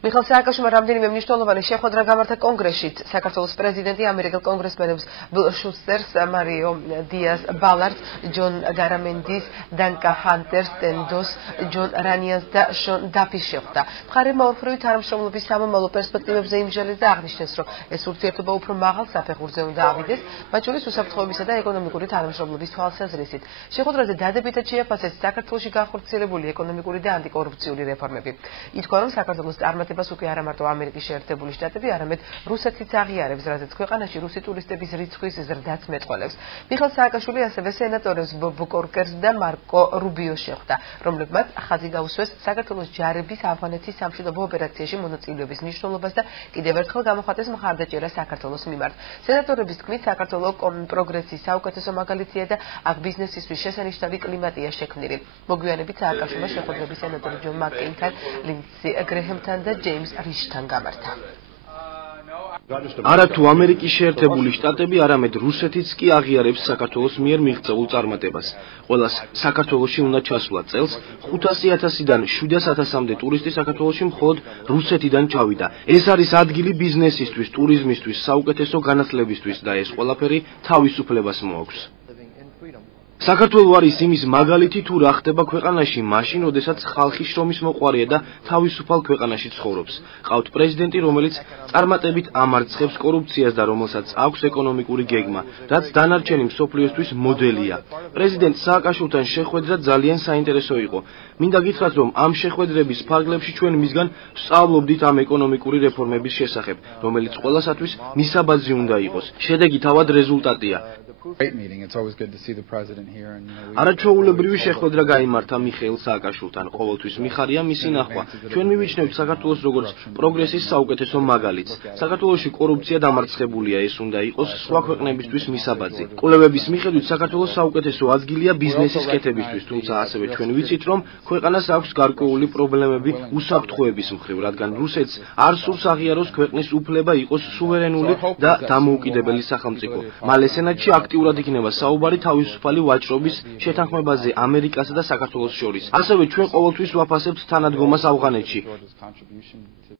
მიხეილ სააკაშვილმა რამდენიმე მნიშვნელოვანი შეხვედრა გამართა კონგრესში. საქართველოს პრეზიდენტი ამერიკელ კონგრესმენებს ბილ შუსტერს, მარიო დიას ბალარტს, ჯონ გარამენდის, დანკა ჰანტერს, ტენდოს, ჯონ რანიანს და შონ დაფის შეხვდა. მხარეებმა ორფეროვი თანამშრომლობის სამომავლო პერსპექტივებზე იმჟელეს და აღნიშნეს, რომ ეს ურთიერთობა უფრო მაღალ საფეხურზე უნდა ავიდეს, მათ შორის უსაფრთხოებისა და ეკონომიკური თანამშრომლობის თვალსაზრისით. შეხვედრაზე დადებითად შეაფასეს საქართველოში განხორციელებული ეკონომიკური და ანტიკორუფციული რეფორმები. ითქვა, რომ საქართველოს წარმატებას უკვე არა მარტო ამერიკის შეერთებული შტატები, არამედ რუსეთიც აღიარებს, რაზეც ქვეყანაში რუსი ტურისტების რიცხვის ზრდაც მეტყველებს. მიხეილ სააკაშვილი ასევე სენატორებს ბობ კორკერს და მარკო რუბიოს შეხვდა, რომლებმაც ხაზი გაუსვეს საქართველოს ჯარების ავღანეთის სამშვიდობო ოპერაციაში მონაწილეობის მნიშვნელობას და კიდევ ერთხელ გამოხატეს მხარდაჭერა საქართველოს მიმართ. სენატორების თქმით, საქართველოს პროგრესის საუკეთესო მაგალითია და აქ ბიზნესისთვის შესანიშნავი კლიმატია შექმნილი. მოგვიანებით სააკაშვილმა შეხვედრები სენატორ ჯონ მაკკეინთან, ლინდსი გრეჰემთან და ჯეიმს რიშთან გამართა. არა თუ ამერიკის შეერთებული შტატები, არამედ რუსეთიც კი აღიარებს საქართველოს მიერ მიღწეულ წარმატებას. ყველას საქართველოში უნდა ჩასვლა წელს 500,000-დან 700,000-მდე ტურისტი საქართველოში მხოლოდ რუსეთიდან ჩავიდა. ეს არის ადგილი ბიზნესისთვის, ტურიზმისთვის, საუკეთესო განათლებისთვის და ეს ყველაფერი თავისუფლებას მოაქვს. საქართველო არის იმის მაგალითი თუ რა ხდება ქვეყანაში მაშინ, როდესაც ხალხი შრომის მოყვარია და თავისუფალ ქვეყანაში ცხოვრობს. ყავთ პრეზიდენტი, რომელიც წარმატებით ამარცხებს კორუფციას და რომელსაც აქვს ეკონომიკური გეგმა, რაც დანარჩენი მსოფლიოსთვის მოდელია. პრეზიდენტ სააკაშვილთან შეხვედრა ძალიან საინტერესო იყო. მინდა გითხრათ, რომ ამ შეხვედრების ფარგლებში ჩვენ მისგან ვსწავლობდით ამ ეკონომიკური რეფორმების შესახებ, რომელიც ყველასათვის მისაბაძი უნდა იყოს. შედეგი თავად რეზულტატია. არაჩვეულებრივი შეხვედრა გაიმართა მიხეილ სააკაშვილთან. ყოველთვის მიხარია მისი ნახვა. ჩვენ მივიჩნევთ საქართველოს როგორც პროგრესის საუკეთესო მაგალითს. საქართველოში კორუფცია დამარცხებულია, ეს უნდა იყოს სხვა ქვეყნებისთვის მისაბაძი. კვლევების მიხედვით საქართველოს საუკეთესო ადგილია ბიზნესის კეთებისთვის, თუმცა ასევე ჩვენ ვიცით, რომ ქვეყანას აქვს გარკვეული პრობლემები უსაფრთხოების მხრივ, რადგან რუსეთს არ სურს აღიაროს ქვეყნის უფლება იყოს სუვერენული და დამოუკიდებელი სახელმწიფო. მალე სენატში აქტიურად იქნება საუბარი თავისუფალი ვაჭრობის შეთანხმებაზე ამერიკასა და საქართველოს შორის. ასევე ჩვენ ყოველთვის ვაფასებთ თანადგომას ავღანეთში.